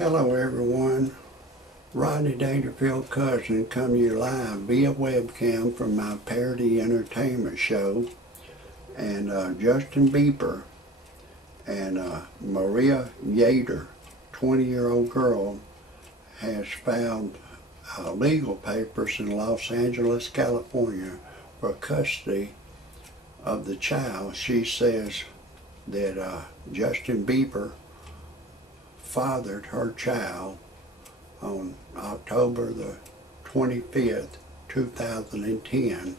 Hello everyone, Rodney Dangerfield cousin come you live via webcam from my parody entertainment show, and Justin Bieber and Mariah Yeater, 20-year-old girl, has filed legal papers in Los Angeles, California for custody of the child. She says that Justin Bieber fathered her child on October the 25th, 2010.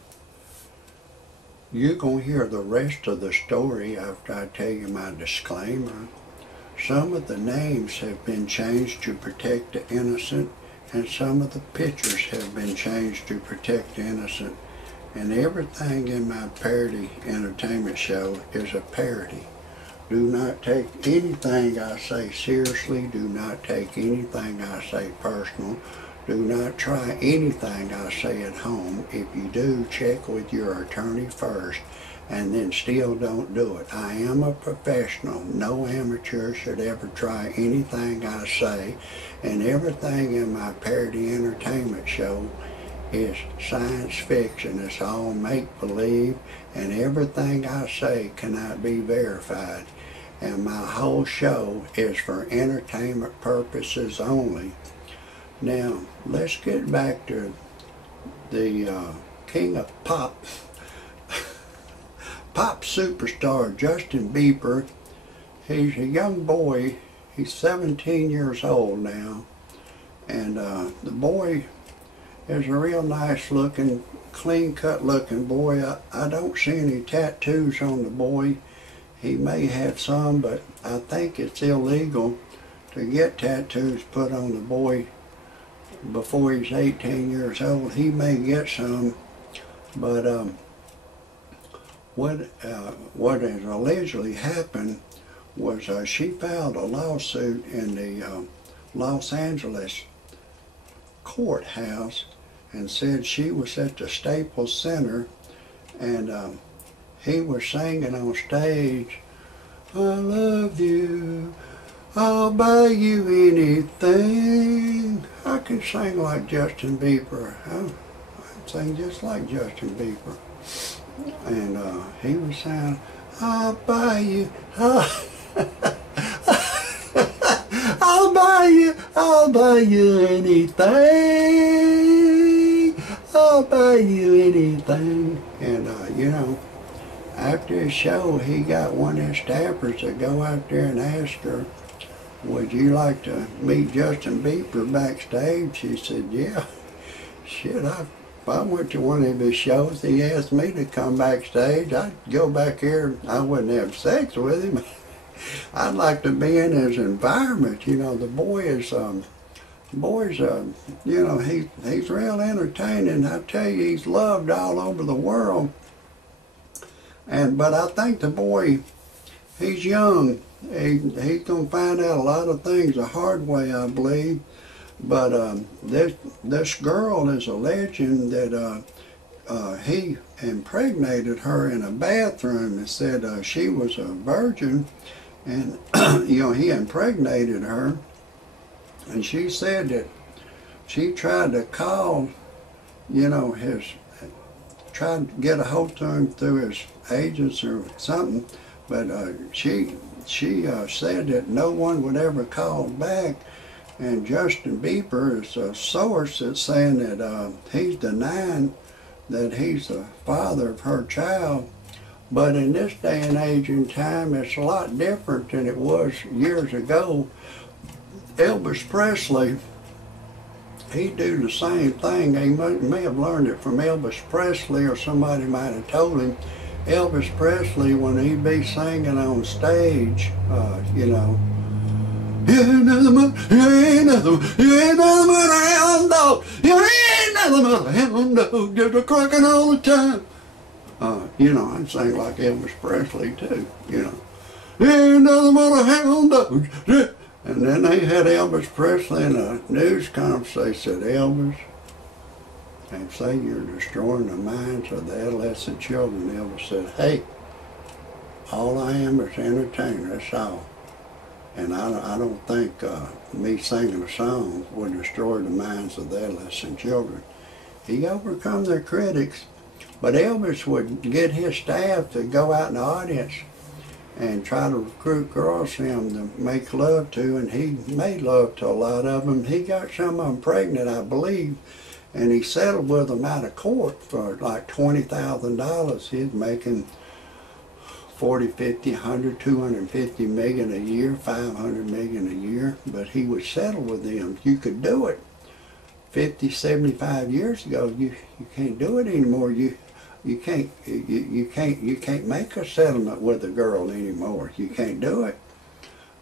You're going to hear the rest of the story after I tell you my disclaimer. Some of the names have been changed to protect the innocent, and some of the pictures have been changed to protect the innocent. And everything in my parody entertainment show is a parody. Do not take anything I say seriously. Do not take anything I say personal. Do not try anything I say at home. If you do, check with your attorney first, and then still don't do it. I am a professional. No amateur should ever try anything I say, and everything in my parody entertainment show is science fiction. It's all make-believe, and everything I say cannot be verified. And my whole show is for entertainment purposes only. Now, let's get back to the king of pop, pop superstar Justin Bieber. He's a young boy. He's 17 years old now. And the boy is a real nice looking, clean cut looking boy. I don't see any tattoos on the boy. He may have some, but I think it's illegal to get tattoos put on the boy before he's 18 years old. He may get some, but what has allegedly happened was she filed a lawsuit in the Los Angeles courthouse and said she was at the Staples Center, and he was singing on stage, "I love you, I'll buy you anything." I can sing like Justin Bieber. I sing just like Justin Bieber. And he was saying, "I'll buy you, I'll buy you anything. I'll buy you anything." And you know, after his show, he got one of his staffers to go out there and ask her, "Would you like to meet Justin Bieber backstage?" She said, "Yeah." Shit, if I went to one of his shows, he asked me to come backstage, I'd go back here. I wouldn't have sex with him. I'd like to be in his environment. You know, the boy is, you know, he's real entertaining. I tell you, he's loved all over the world. But I think the boy, he's young. He's going to find out a lot of things the hard way, I believe. But this girl is alleging that he impregnated her in a bathroom and said she was a virgin, and you know, he impregnated her. And she said that she tried to call, you know, tried to get a hold of him through his agents or something, but she said that no one would ever call back. And Justin Bieber is a source that's saying that he's denying that he's the father of her child. But in this day and age and time, it's a lot different than it was years ago. Elvis Presley, he'd do the same thing. He may have learned it from Elvis Presley, or somebody might have told him. Elvis Presley, when he'd be singing on stage, you know, "You ain't nothing but, you ain't nothing but a hound dog. You ain't nothing but a hound dog, just a cracking all the time." You know, I'd sing like Elvis Presley too, you know. "You ain't nothing but a hound dog." And then they had Elvis Presley in a news conference. They said, "Elvis, they say you're destroying the minds of the adolescent children." Elvis said, "Hey, all I am is an entertainer, that's all. And I don't think me singing a song would destroy the minds of the adolescent children. He overcome their critics, but Elvis would get his staff to go out in the audience and try to recruit girls for him to make love to, and he made love to a lot of them. He got some of them pregnant, I believe, and he settled with them out of court for like $20,000. He's making 40, 50, 100, 250 million a year, 500 million a year, but he would settle with them. You could do it 50, 75 years ago. You can't do it anymore. You can't make a settlement with a girl anymore. You can't do it.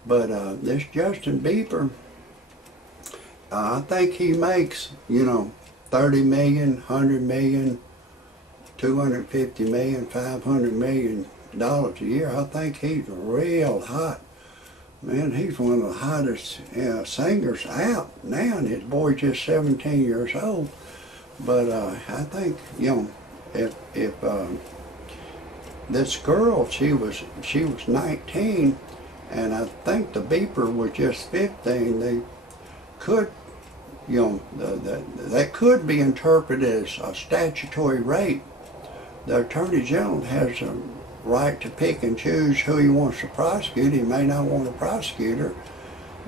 But this Justin Bieber, I think he makes, you know, 30 million, 100 million, 250 million, 500 million dollars a year. I think he's real hot. Man, he's one of the hottest singers out now, and his boy's just 17 years old. But I think, you know, if this girl, she was 19, and I think the Bieber was just 15, they could, you know, that could be interpreted as a statutory rape. The Attorney General has a right to pick and choose who he wants to prosecute. He may not want to prosecute her,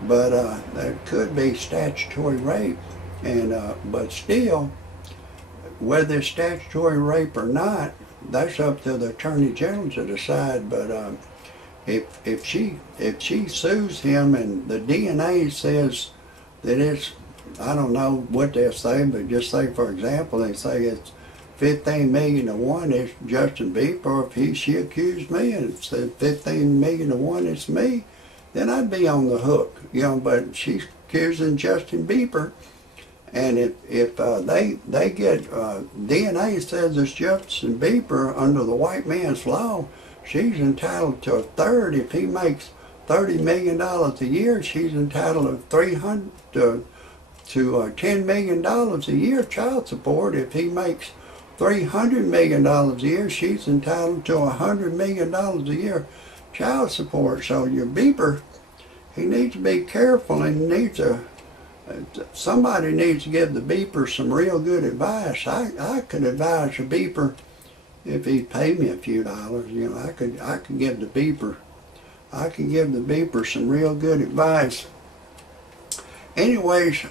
but that could be statutory rape. And but still, whether it's statutory rape or not, that's up to the Attorney General to decide. But if she sues him and the DNA says that it's, I don't know what they'll say, but just say, for example, they say it's 15 million to 1, it's Justin Bieber. Or if she accused me and it said 15 million to 1, it's me, then I'd be on the hook, you know. But she's accusing Justin Bieber, and if they get DNA says it's Justin Bieber under the white man's law, she's entitled to a third. If he makes $30 million a year, she's entitled to $10 million a year child support. If he makes $300 million a year, she's entitled to $100 million a year child support. So your Bieber, he needs to be careful, and needs somebody needs to give the Bieber some real good advice. I could advise the Bieber, if he paid me a few dollars, you know, I could give the Bieber, some real good advice. Anyways,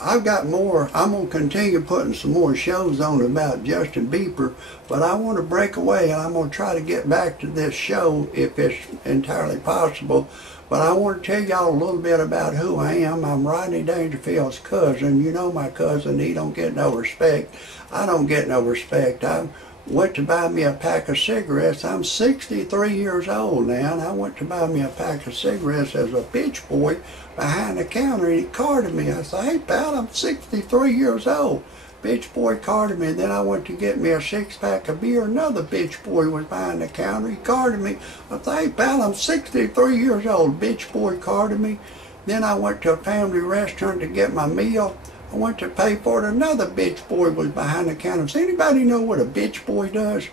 I've got more. I'm going to continue putting some more shows on about Justin Bieber, but I want to break away, and I'm going to try to get back to this show if it's entirely possible. But I want to tell y'all a little bit about who I am. I'm Rodney Dangerfield's cousin. You know my cousin, he don't get no respect. I don't get no respect. I went to buy me a pack of cigarettes. I'm 63 years old now, and I went to buy me a pack of cigarettes as a bitch boy behind the counter, and he carded me. I said, "Hey pal, I'm 63 years old." Bitch boy carded me. Then I went to get me a 6-pack of beer. Another bitch boy was behind the counter. He carded me. I said, "Hey pal, I'm 63 years old." Bitch boy carded me. Then I went to a family restaurant to get my meal. I went to pay for it. Another bitch boy was behind the counter. Does anybody know what a bitch boy does?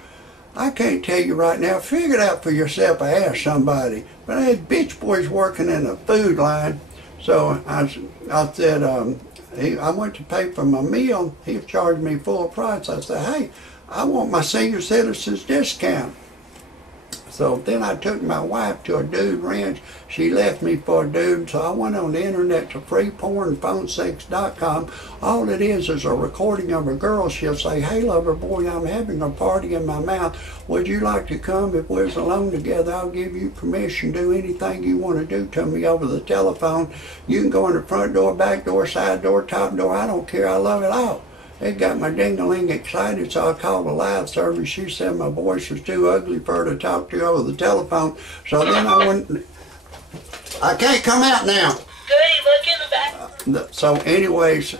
I can't tell you right now. Figure it out for yourself or ask somebody. But I had bitch boys working in the food line. So I said, I went to pay for my meal. He charged me full price. I said, "Hey, I want my senior citizens discount." So then I took my wife to a dude ranch. She left me for a dude, so I went on the internet to freepornphonesex.com. All it is a recording of a girl. She'll say, "Hey lover boy, I'm having a party in my mouth. Would you like to come? If we're alone together, I'll give you permission. Do anything you want to do to me over the telephone. You can go in the front door, back door, side door, top door. I don't care. I love it all." It got my ding-a-ling excited, so I called a live service. She said my voice was too ugly for her to talk to over the telephone. So then I went, I can't come out now. Goody, look in the back. So anyways,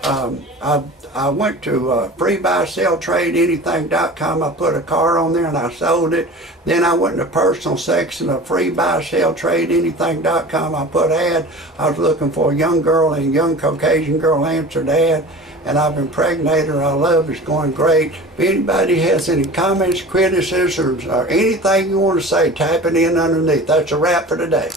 I went to freebuyseltradeanything.com. I put a card on there and I sold it. Then I went in the personal section of freebuyseltradeanything.com. I put ad. I was looking for a young girl, and a young Caucasian girl answered the ad. And I've impregnated her. I love her. It's going great. If anybody has any comments, criticisms, or anything you want to say, type it in underneath. That's a wrap for today.